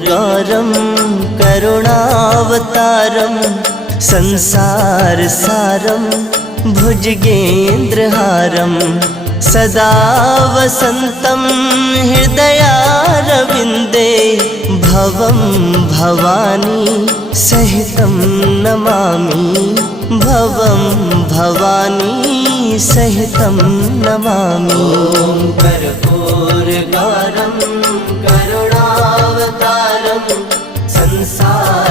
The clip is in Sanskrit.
कर्पूरगौरं करुणावतारं संसारसारं भुजगेन्द्रहारं सदा वसन्तं हृदयारविन्दे भवं भवानी सहितं नमामि भवं भवानी सहितं नमामि। कर्पूरगौरं करुणावतारं संसार